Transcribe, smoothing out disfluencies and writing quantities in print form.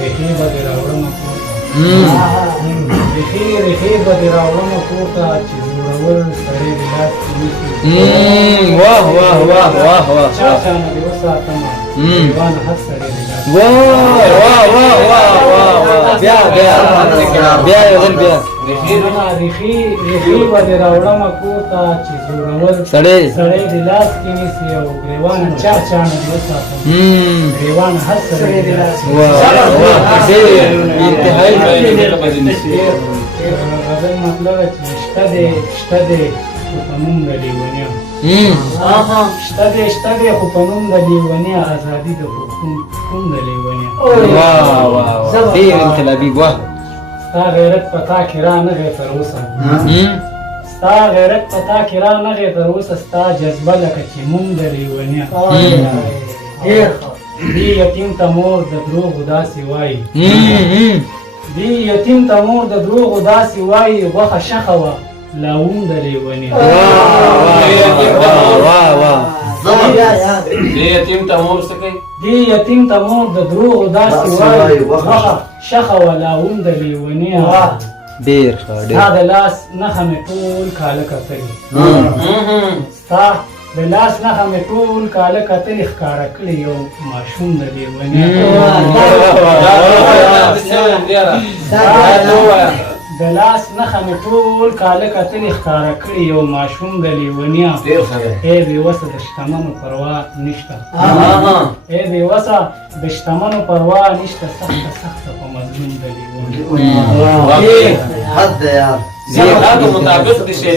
ریخي به دې راوړمه کور ته ریخي به دې راوړمه کور ته چې زورور سړی دې لاس کې نیسي واه واه واه واه واه چا چانه دې وساتمه دیوان هر سړی دې لاس واه واه واه واه واه بیا یو ځل بیا ریخي به دې راوړمه کور ته چې زورور سړی دې لاس کې نیسي او ګریوان چا چانه دې وساتمه ګریوان هر سړی دې لاس کې انتهایی غزل مطلب چې شته دی خو په نوم د لیونیا شته دی خو په نوم د لیونیا ازادي د کوم د لیونیا واه واه ډېر انقلابي واه ستا غیرت په تا کې را نغی تر اوسه ستا غیرت په تا کې را نغی تر اوسه ستا جذبه لکه چې موم د لیونیا دی یتیم ته مور د دروغو داسې وایي دی یتیم ته مور د دروغو داسې وایي غوښه شخه وه لاوم د لیونیا دی یتیم ته مور څه کوي؟ دی یتیم ته مور د دروغو داسې وایي غوښه شخه وه لاوم د لیونیا ډېر ستا د لاس نښه مې ټول کاله کتلي ستا د لاس نښه مې ټول کاله کتلي ښکاره کړي یو ماشوم د لیونیا د لاس نښه مې ټول کاله کتلي ښکاره کړي یو ماشوم د لیونیا ای بېوسه د شتمنو پروا نشته ای بېوسه د شتمنو پروا نشته سخته په مظلوم د لیونیا زیاداتو مطابق دې شی